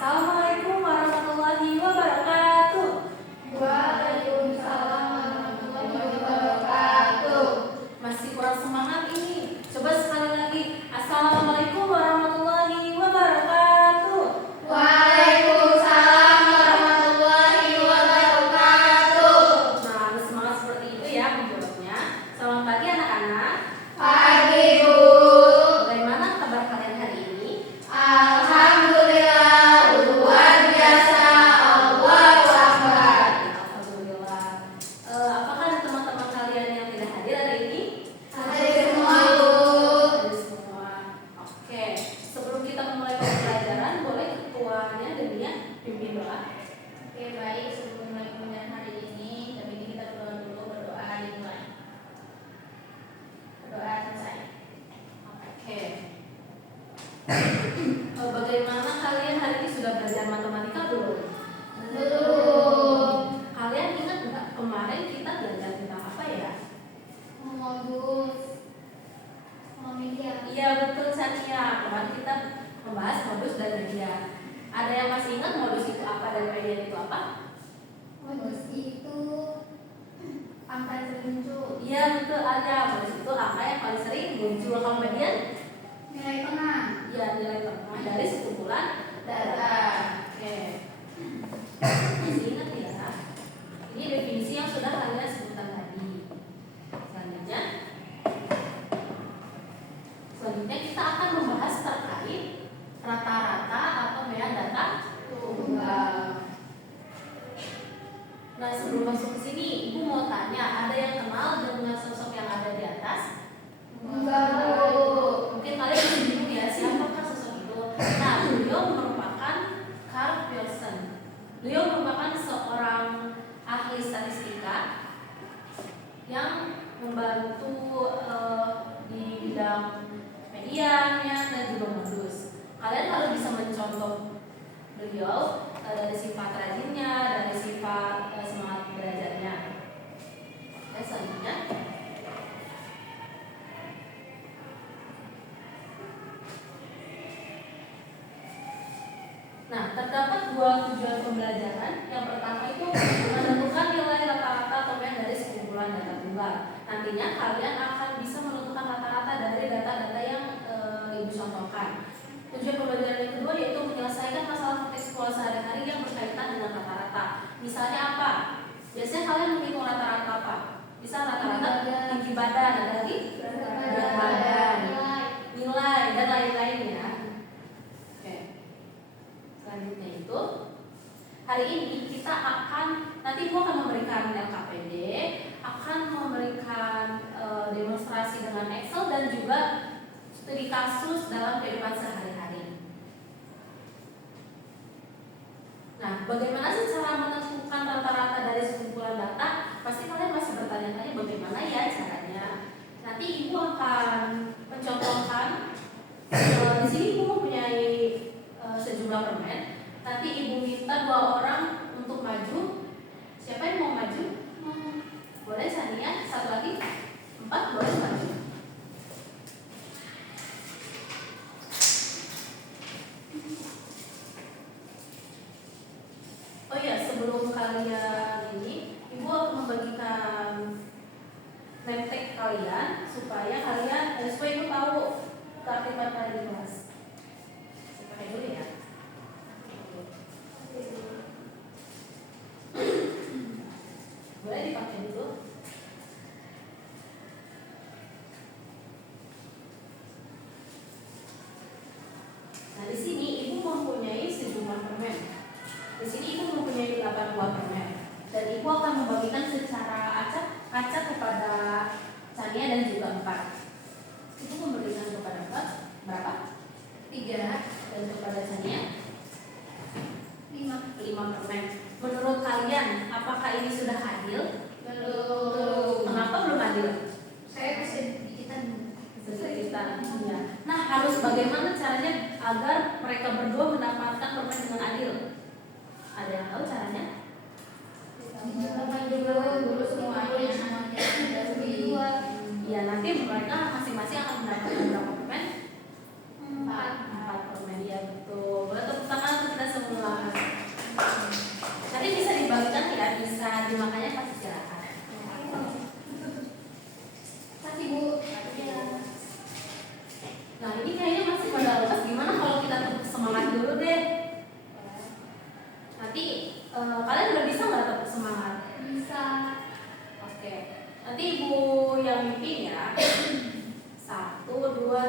Assalamualaikum warahmatullahi wabarakatuh. Waalaikumsalam warahmatullahi wabarakatuh. Masih kurang semangat ini. Coba sekali lagi. Assalamualaikum warahmatullahi wabarakatuh. Waalaikumsalam warahmatullahi wabarakatuh. Nah, harus semangat seperti itu ya menjawabnya. Selamat pagi anak-anak. Pagi, Bu. Bagaimana kabar kalian hari ini? Alhamdulillah, luar biasa. Allahu Akbar. Alhamdulillah. Apakah ada teman-teman kalian yang tidak hadir hari ini? Hadir semua, Bu. Hadir semua. Oke. Sebelum kita memulai pembelajaran, boleh ketuanya dan dia pimpin doa. Oke, baik. Sebelum mulai pembelajaran hari ini, tapi ini kita berdoa dimulai. Berdoa selesai. Oke. Bagaimana kalian hari ini sudah belajar matematika belum? Belum. Kalian ingat nggak kemarin kita belajar tentang apa ya? Modus. Media. Iya betul Sania. Kemarin kita membahas modus dan media. Ada yang masih ingat modus itu apa dan media itu apa? Modus itu angka yang sering muncul. Iya betul ada. Modus itu angka yang paling sering muncul. Kemudian Nilai tengah. ya nilai tengah dari sekumpulan data. Oke. Masih ingat ya? Ini definisi yang sudah kalian sebutkan tadi. Selanjutnya kita akan membahas terkait rata-rata atau mean data tunggal. Nah sebelum masuk ke sini, Ibu mau tanya, ada yang kenal dengan sosok yang ada di atas? Enggak, Bu. Mungkin kalian masih bingung ya, siapakah sosok itu? Nah, beliau merupakan Carl Pearson. Beliau merupakan seorang ahli statistika yang membantu di bidang medianya dan juga modus. Kalian harus bisa mencontoh beliau dari sifat rajinnya, dari sifat semangat belajarnya. Dan selanjutnya, nah terdapat dua tujuan pembelajaran. Yang pertama itu menentukan nilai rata-rata atau mean dari sekumpulan data tunggal. Nantinya kalian akan bisa menentukan rata-rata dari data-data yang Ibu contohkan. Tujuan pembelajaran yang kedua yaitu menyelesaikan masalah kontekstual sehari-hari yang berkaitan dengan rata-rata. Misalnya apa? Biasanya kalian menghitung rata-rata apa? Bisa rata-rata tinggi badan, ada lagi? Berat badan, nilai dan lain-lain ya. Oke. Selanjutnya itu hari ini kita akan nanti Ibu akan memberikan LKPD, akan memberikan demonstrasi dengan Excel dan juga studi kasus dalam kehidupan sehari-hari. Nah, bagaimana sih cara menentukan rata-rata dari sekumpulan data? Pasti kalian masih bertanya-tanya bagaimana ya caranya. Nanti Ibu akan mencontohkan. Di sini Ibu mempunyai sejumlah permen. Nanti Ibu minta 2 orang untuk maju. Siapa yang mau maju? Boleh Sania, satu lagi. 4 boleh maju. Oh iya, sebelum kalian ini, Ibu akan membagikan name tag kalian supaya supaya Ibu tahu keaktifan kalian di kelas. Saya pakai dulu ya. Boleh dipakai dulu. Nah, di sini Ibu mempunyai sejumlah permen. Di sini Ibu mempunyai 8 buah permen. Dan Ibu akan membagikan secara acak kepada Sania dan juga 4. Ibu memberikan kepada 4 berapa? 3. Dan kepada Sania 5 permen. Menurut kalian, apakah ini sudah adil? Belum. Kenapa belum adil? Saya kesedikitan. Ya. Nah, harus bagaimana caranya agar mereka berdua mendapatkan permen dengan adil? Ada yang tahu caranya? Dulu semuanya. Ya, nanti mereka masing-masing akan mendapatkan berapa permen? 4 permen, ya betul. Boleh tepuk tangan untuk kita semua.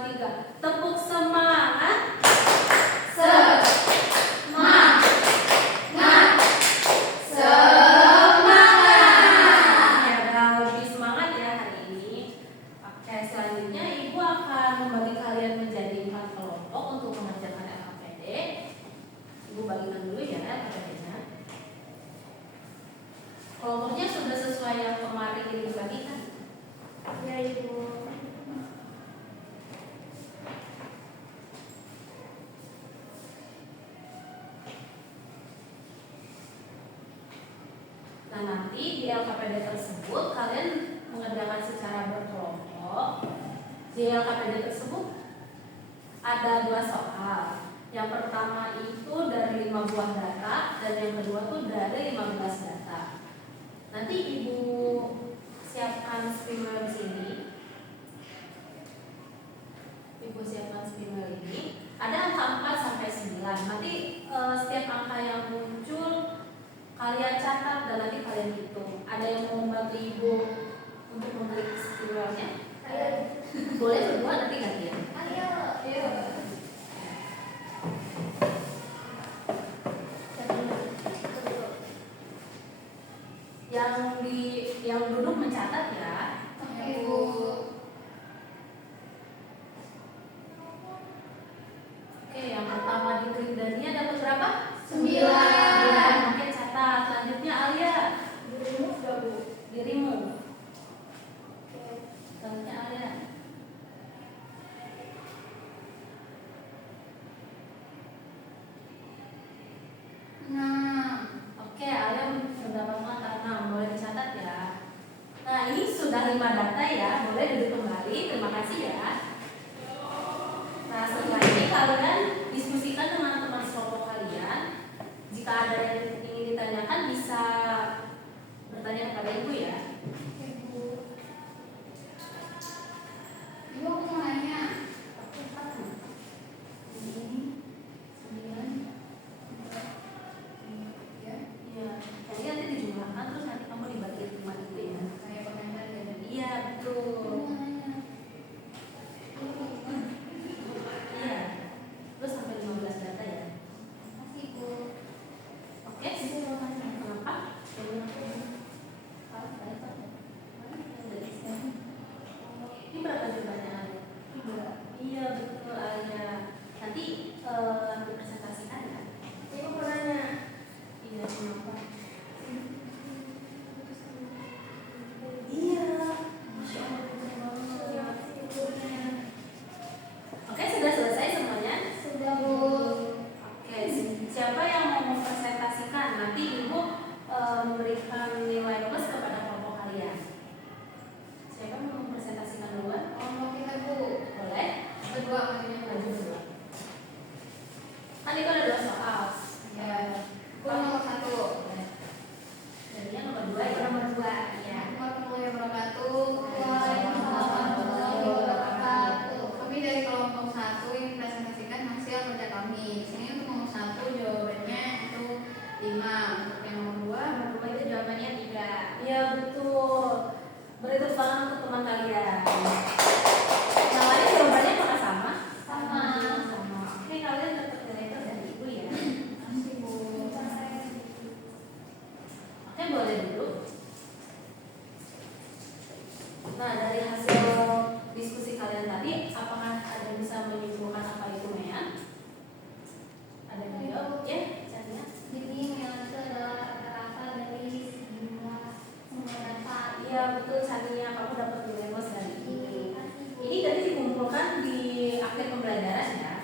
3. Tepuk semangat. Semangat. Ya, udah lebih semangat ya hari ini. Oke, selanjutnya Ibu akan membagi kalian menjadi 4 kelompok untuk mengerjakan LKPD. Ibu bagikan dulu ya LKPD-nya. Kelompoknya sudah sesuai yang kemarin Ibu bagikan. Ya, Ibu. Nah, nanti di LKPD tersebut kalian mengerjakan secara berkelompok. Di LKPD tersebut ada 2 soal. Yang pertama itu dari 5 buah data dan yang kedua tuh dari 15 data. Nanti Ibu siapkan spinner di sini. Ibu siapkan spinner ini. Ada angka 4 sampai 9. Nanti setiap angka yang muncul kalian catat dan nanti kalian hitung. Ada yang mau membantu Ibu untuk mengklik spinnernya? Ayo. Boleh berdua, nanti gantian. Ayo. Yang duduk mencatat ya. Oke, Bu. Oke, yang pertama diklik dan ini dapat berapa? 9. Oke, catat. Selanjutnya Alia, Dirimu sudah, Bu. dirimu. Selanjutnya Alia. Oke, Alia mendapatkan angka 6. Boleh dicatat ya. Nah, ini sudah 5 data ya. Boleh duduk kembali. Terima kasih ya. Nah, setelah ini kalian diskusikan dengan teman sekelompok kalian. Jika ada yang ingin ditanyakan bisa bertanya kepada Ibu ya. Oke, Bu. Ibu, aku mau nanya. Ini 9. Ya, Iya. Jadi nanti dijumlahkan terus nanti kamu dibagi teman itu ya. kayak komentar ya. Iya, Aku betul. mau nanya. Iya. Terus sampai 15 data ya. Makasih, Bu. Oke. Kenapa? Ini berapa jumlahnya Alia? 3. Iya, betul Alia. Nanti dipresentasikan ya. Ibu mau nanya. Iya, kenapa? Iya. Masya Allah, betul banget. Oke, sudah selesai semuanya? Sudah, Bu. Oke, siapa yang mau mempresentasikan? Nanti Ibu memberikan nilai plus kepada kelompok kalian. Siapa yang mau mempresentasikan duluan? Mau kita, Bu. Boleh? Berdua maksudnya, Bu. Maju dulu. Kan itu ada 2 soal. Ya. Bu nomor 1. Jadinya nomor 2 ya. Nomor 2. Ya. Warahmatullahi wabarakatuh. Waalaikumsalam warahmatullahi wabarakatuh. Kami dari kelompok 1 ingin presentasikan hasil kerja kami. Di sini untuk nomor 1 jawabannya itu 5. Untuk yang nomor 2 itu jawabannya 3. Iya, betul. Beri tepuk tangan untuk teman kalian. Yang lain jawabannya apakah sama? Sama. Sama. Oke, kalian dapat nilai itu dari Ibu ya. Makasih, Bu. Oke, boleh dulu. Nah, dari hasil diskusi kalian tadi, apakah ada yang bisa menyimpulkan apa itu MEAN? Ada yang jawab? Ya, caranya. Jadi MEAN itu adalah rata-rata dari sejumlah sumber data. Iya, betul Chania, kamu dapat nilai plus dari ini. Ini tadi dikumpulkan di akhir pembelajaran ya.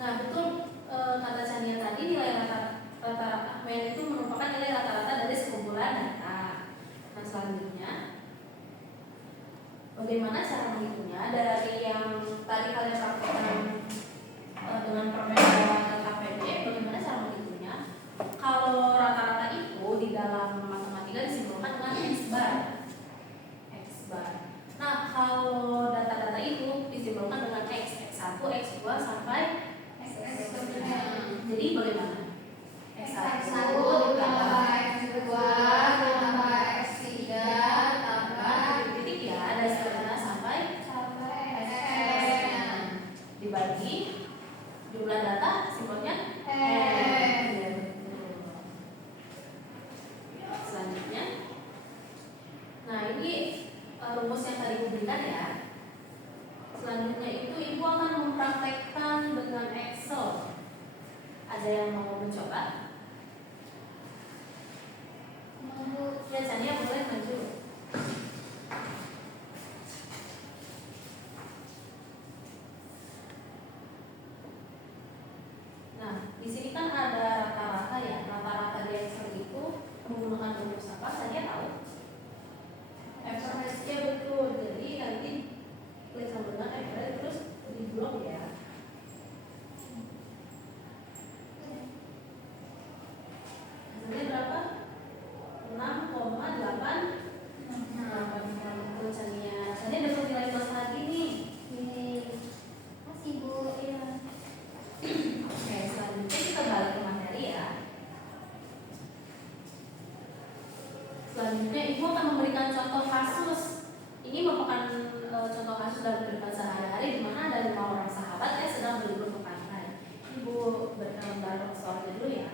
Nah, betul kata Chania tadi nilai rata-rata MEAN itu merupakan nilai rata-rata dari sekumpulan data. Nah, selanjutnya bagaimana cara menghitungnya? Dari yang tadi kalian praktekkan dengan permendawan LKPD, bagaimana cara menghitungnya? Kalau rata-rata itu di dalam matematika disimpulkan dengan X bar. X bar. Nah, kalau data-data itu disimpulkan dengan X1, X2 sampai X1. Jadi bagaimana? X1 tambah X2 tambah X3 tambah titik ya, ada sekarang sampai sampai selanjutnya itu Ibu akan mempraktekkan dengan Excel. Ada yang mau mencoba? Ya, Chania boleh maju. Nah, di sini kan ada rata-rata ya. Rata-rata di Excel itu menggunakan rumus apa? Chania tahu? Average, ya betul. Jadi nanti klik sama dengan average terus di blok ya. Hasilnya berapa? 6,8. Chania dapat nilai plus lagi nih. Masih Bu, ya. Oke, selanjutnya kita balik ke materi ya. Selanjutnya Ibu akan memberikan contoh kasus. Ini merupakan contoh kasus dalam kehidupan sehari-hari di mana ada 5 orang sahabat yang sedang berlibur ke pantai. Ibu berikan gambar soalnya dulu ya.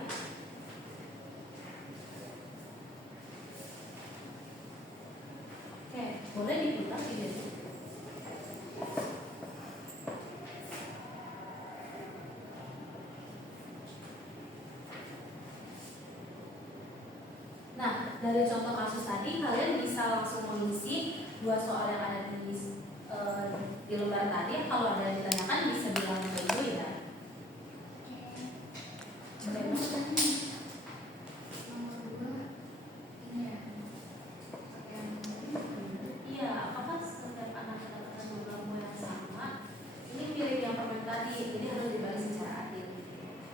Oke, boleh diputar video. Nah, dari contoh kasus tadi kalian bisa langsung mengisi 2 soal yang ada di lembar tadi. Kalau ada yang ditanyakan bisa bilang ke Ibu ya. Iya, apakah setiap anak mendapatkan ilmu yang sama? Ini mirip yang permen tadi, jadi harus dibagi secara adil.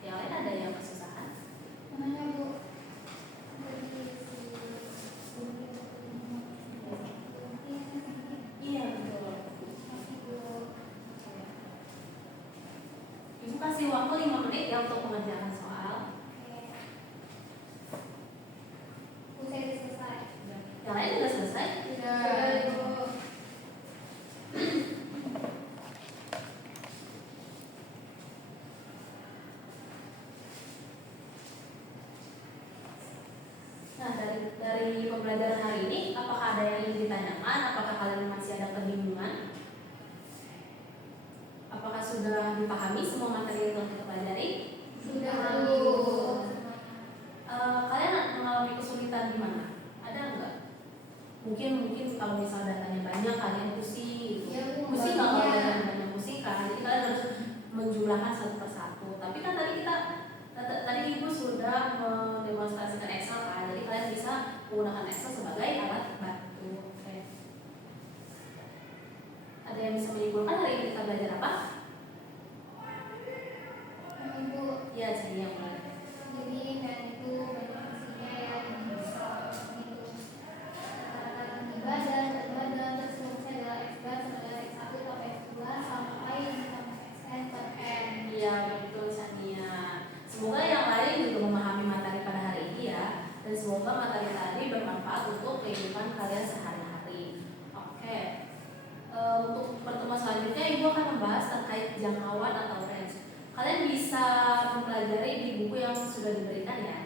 Yang lain ada yang kesusahan? Namanya Bu. Iya, betul. Ibu kasih waktu 5 menit ya untuk mengerjakan soal. Bu, saya sudah selesai. Yang lain sudah selesai? Sudah, Bu. Nah, dari pembelajaran hari ini, apakah ada yang ingin ditanyakan? Apakah kalian masih ada kebingungan? Apakah sudah dipahami semua materi yang telah kita pelajari? Sudah, Bu. Kalian mengalami kesulitan di mana? Ada enggak? Mungkin kalau misal datanya banyak kalian pusing. Iya, Bu. Pusing nggak kalau datanya banyak pusing kan? Jadi kalian harus menjumlahkan satu persatu. Tapi kan tadi Ibu sudah mendemonstrasikan Excel kan? Jadi kalian bisa menggunakan Excel sebagai alat bantu. Oke. Ada yang bisa menyimpulkan hari ini kita belajar apa? Bu, Ya, jadi yang mulai. jadi kan itu banyak isinya ya, gitu. Badan, terus rumusnya adalah X bar sama dengan X1 tambah X2 sampai sama Xn per N. Iya, betul Chania. Semoga yang lain juga memahami materi pada hari ini ya. Dan semoga materi tadi bermanfaat untuk kehidupan kalian sehari-hari. Oke. Untuk pertemuan selanjutnya Ibu akan membahas terkait jangkauan atau range. Kalian bisa mempelajari di buku yang sudah diberikan ya.